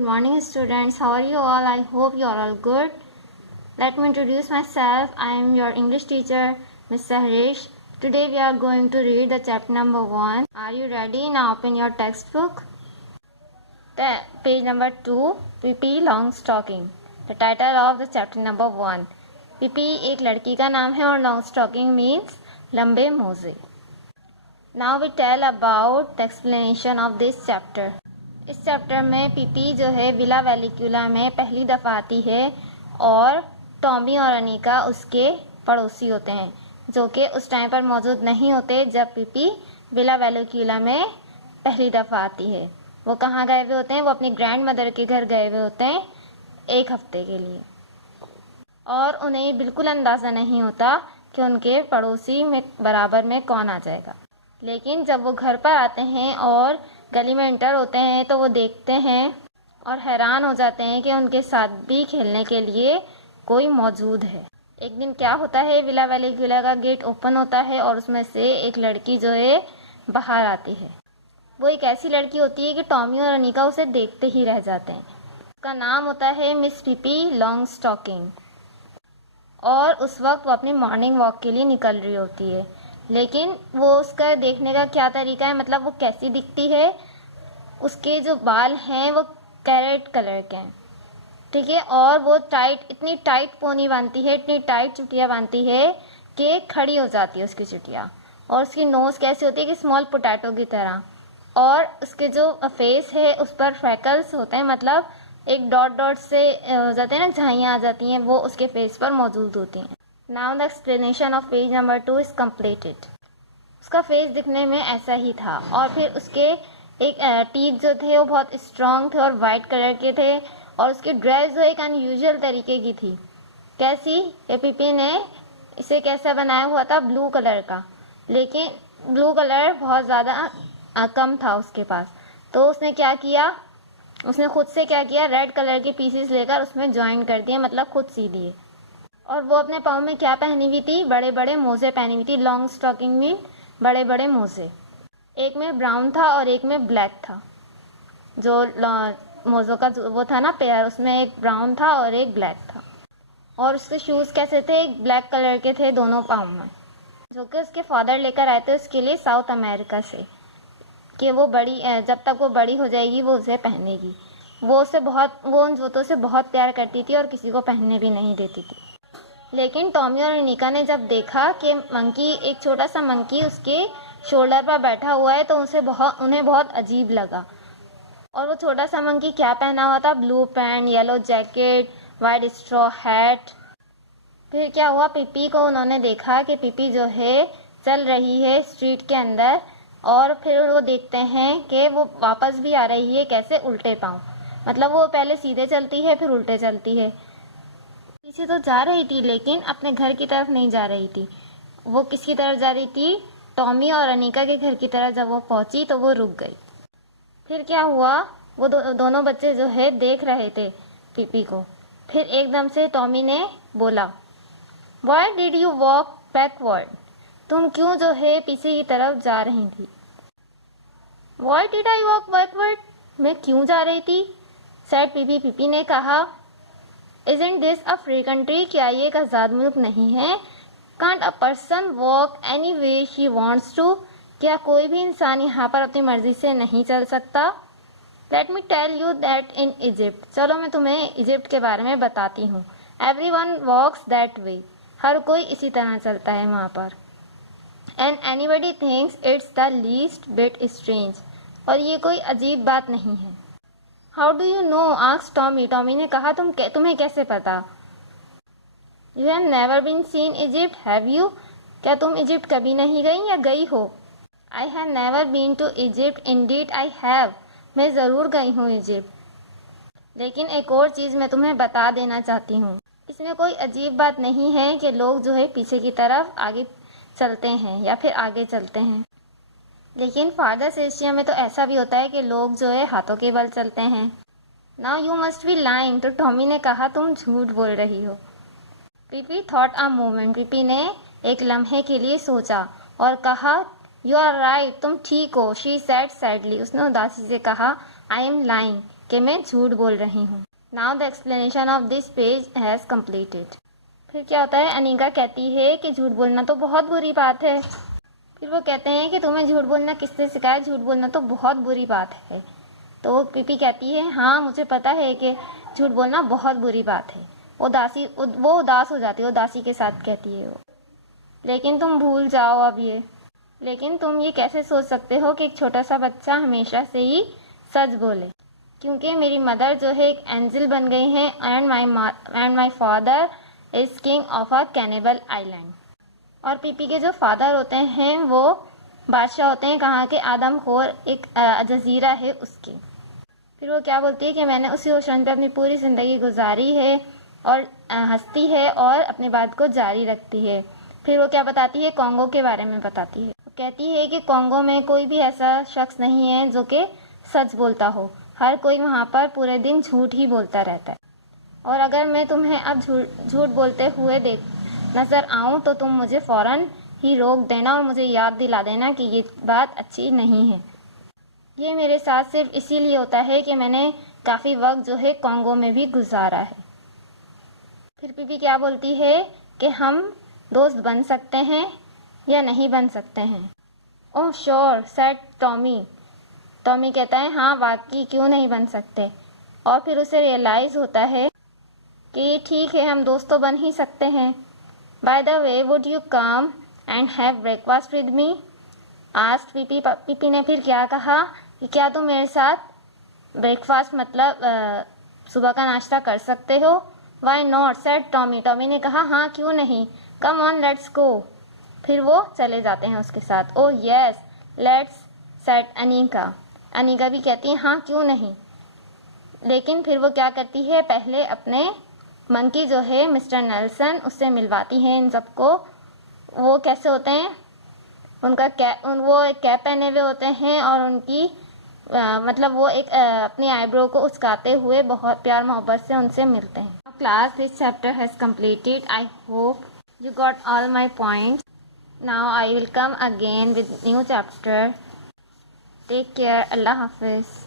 Good morning students. How are you all? I hope you are all good. Let me introduce myself. I am your English teacher, Mr. Harish. Today we are going to read the chapter number 1. Are you ready? Now open your textbook. Page number 2, Pippi Longstocking. The title of the chapter number 1. Pippi एक लड़की का नाम है और Longstocking means लंबे मोजे. Now we tell about the explanation of this chapter. इस chapter में पिपी जो है विला वेलिक्यूला में पहली दफ़ा आती है और टॉमी और अनीका उसके पड़ोसी होते हैं जो कि उस टाइम पर मौजूद नहीं होते जब पिपी विला वेलिक्यूला में पहली दफ़ा आती है. वो कहाँ गए हुए होते हैं? वो अपनी ग्रैंड मदर के घर गए हुए होते हैं 1 हफ्ते के लिए और उन्हें बिल्कुल अंदाज़ा नहीं होता कि उनके पड़ोसी में बराबर में कौन आ जाएगा. लेकिन जब वो घर पर आते हैं और गली में एंटर होते हैं तो वो देखते हैं और हैरान हो जाते हैं कि उनके साथ भी खेलने के लिए कोई मौजूद है. एक दिन क्या होता है, विला वेलिक्यूला का गेट ओपन होता है और उसमें से एक लड़की जो है बाहर आती है. वो एक ऐसी लड़की होती है कि टॉमी और अनीका उसे देखते ही रह जाते हैं. उसका नाम होता है मिस पिपी लॉन्गस्टॉकिंग और उस वक्त वो अपनी मॉर्निंग वॉक के लिए निकल रही होती है. लेकिन वो उसका देखने का क्या तरीका है, मतलब वो कैसी दिखती है, उसके जो बाल हैं वो कैरेट कलर के हैं, ठीक है, और वो इतनी टाइट पोनी बांधती है, इतनी टाइट चुटिया बांधती है कि खड़ी हो जाती है उसकी चुटिया. और उसकी नोज़ कैसी होती है कि स्मॉल पोटैटो की तरह. और उसके जो फेस है उस पर फ्रैकल्स होते हैं, मतलब एक डॉट डॉट से हो जाते हैं ना, झाइयाँ आ जाती हैं, वो उसके फेस पर मौजूद होती हैं. Now the explanation of page number 2 is completed. उसका फेस दिखने में ऐसा ही था और फिर उसके एक टीथ जो थे वो बहुत स्ट्रॉन्ग थे और वाइट कलर के थे और उसकी ड्रेस जो एक अनयूजुअल तरीके की थी. कैसी? ये पिपी ने इसे कैसा बनाया हुआ था? ब्लू कलर का. लेकिन ब्लू कलर बहुत ज़्यादा कम था उसके पास. तो उसने क्या किया, उसने खुद से क्या किया, रेड कलर के पीसेस लेकर उसमें ज्वाइन कर दिए, मतलब खुद सी दिए. और वो अपने पाँव में क्या पहनी हुई थी? बड़े बड़े मोजे पहनी हुई थी. लॉन्ग स्टॉकिंग में बड़े बड़े मोजे. एक में ब्राउन था और एक में ब्लैक था. जो मोज़ों का वो था ना पेयर, उसमें एक ब्राउन था और एक ब्लैक था. और उसके शूज़ कैसे थे? एक ब्लैक कलर के थे दोनों पाँव में, जो कि उसके फादर लेकर आए थे उसके लिए साउथ अमेरिका से, कि वो जब तक वो बड़ी हो जाएगी वो उसे पहनेगी. वो उन जूतों से बहुत प्यार करती थी और किसी को पहनने भी नहीं देती थी. लेकिन टॉमी और अनीका ने जब देखा कि एक छोटा सा मंकी उसके शोल्डर पर बैठा हुआ है तो उन्हें बहुत अजीब लगा. और वो छोटा सा मंकी क्या पहना हुआ था? Blue pant, yellow jacket, white straw hat. फिर क्या हुआ, पिपी को उन्होंने देखा कि पिपी जो है चल रही है स्ट्रीट के अंदर और फिर वो देखते हैं कि वो वापस भी आ रही है. कैसे? उल्टे पाँव, मतलब वो पहले सीधे चलती है फिर उल्टे चलती है. पीछे तो जा रही थी लेकिन अपने घर की तरफ नहीं जा रही थी. वो किसकी तरफ जा रही थी? टॉमी और अनीका के घर की तरफ. जब वो पहुंची तो वो रुक गई. फिर क्या हुआ, वो दोनों बच्चे जो है देख रहे थे पिपी को. फिर एकदम से टॉमी ने बोला, why did you walk backward? तुम क्यों जो है पीछे की तरफ जा रही थी? Why did I walk backward? मैं क्यों जा रही थी? सैड पिपी ने कहा, Isn't this a free country? क्या ये एक आज़ाद मुल्क नहीं है? Can't a person walk any way she wants to? क्या कोई भी इंसान यहाँ पर अपनी मर्जी से नहीं चल सकता? Let me tell you that in Egypt. चलो मैं तुम्हें इजिप्ट के बारे में बताती हूँ. Everyone walks that way. हर कोई इसी तरह चलता है वहाँ पर. And anybody thinks it's the least bit strange. और ये कोई अजीब बात नहीं है. How do you know? Asked Tommy. Tommy ने कहा, तुम्हें कैसे पता? You have never been seen Egypt, have you? क्या तुम इजिप्ट कभी नहीं गई या गई हो? I have never been to Egypt, indeed I have. मैं ज़रूर गई हूँ इजिप्ट. लेकिन एक और चीज़ मैं तुम्हें बता देना चाहती हूँ. इसमें कोई अजीब बात नहीं है कि लोग जो है पीछे की तरफ आगे चलते हैं या फिर आगे चलते हैं. लेकिन फारदर्स एशिया में तो ऐसा भी होता है कि लोग जो है हाथों के बल चलते हैं. Now you must be lying. तो टॉमी ने कहा, तुम झूठ बोल रही हो. पिपी थॉट अ मोमेंट. पिपी ने एक लम्हे के लिए सोचा और कहा, यू आर राइट, तुम ठीक हो. She said sadly. उसने उदासी से कहा, आई एम लाइंग. कि मैं झूठ बोल रही हूँ। Now the explanation of this page has completed. फिर क्या होता है, अनिका कहती है कि झूठ बोलना तो बहुत बुरी बात है। फिर वो कहते हैं कि तुम्हें झूठ बोलना किसने सिखाया, झूठ बोलना तो बहुत बुरी बात है। तो पीपी कहती है हाँ मुझे पता है कि झूठ बोलना बहुत बुरी बात है। वो उदास हो जाती है, उदासी के साथ कहती है वो, लेकिन तुम भूल जाओ अब ये, लेकिन तुम ये कैसे सोच सकते हो कि एक छोटा सा बच्चा हमेशा से ही सच बोले, क्योंकि मेरी मदर जो है एक एंजल बन गई हैं and my father is king of a cannibal island. और पीपी के जो फादर होते हैं वो बादशाह होते हैं कहाँ के, आदमखोर एक जजीरा है उसके। फिर वो क्या बोलती है कि मैंने उसी ओशन पे अपनी पूरी ज़िंदगी गुजारी है और हंसती है और अपनी बात को जारी रखती है। फिर वो क्या बताती है, कॉन्गो के बारे में बताती है। वो कहती है कि कॉन्गो में कोई भी ऐसा शख्स नहीं है जो कि सच बोलता हो, हर कोई वहाँ पर पूरे दिन झूठ ही बोलता रहता है। और अगर मैं तुम्हें अब झूठ बोलते हुए नज़र आऊँ तो तुम मुझे फ़ौरन ही रोक देना और मुझे याद दिला देना कि ये बात अच्छी नहीं है। ये मेरे साथ सिर्फ इसीलिए होता है कि मैंने काफ़ी वक्त जो है कॉन्गो में भी गुजारा है। फिर पीपी क्या बोलती है कि हम दोस्त बन सकते हैं या नहीं बन सकते हैं। Oh sure said Tommy. Tommy कहता है हाँ वाकई क्यों नहीं बन सकते। और फिर उसे रियलाइज़ होता है कि ठीक है हम दोस्त तो बन ही सकते हैं। By the way would you come and have breakfast with me asked PP. PP ने फिर क्या कहा कि क्या तुम मेरे साथ ब्रेकफास्ट मतलब सुबह का नाश्ता कर सकते हो। Why not said Tommy. Tommy ने कहा हाँ क्यों नहीं, कम ऑन लेट्स गो। फिर वो चले जाते हैं उसके साथ। Oh yes let's said Anika. Anika भी कहती है हाँ क्यों नहीं, लेकिन फिर वो क्या करती है, पहले अपने मंकी जो है मिस्टर नेल्सन उससे मिलवाती हैं इन सबको। वो कैसे होते हैं, वो एक कैप पहने हुए होते हैं और उनकी मतलब वो एक अपनी आईब्रो को उचकाते हुए बहुत प्यार मोहब्बत से उनसे मिलते हैं। Class this chapter has completed. I hope you got all my points. Now I will come again with new chapter. Take care. Allah Hafiz.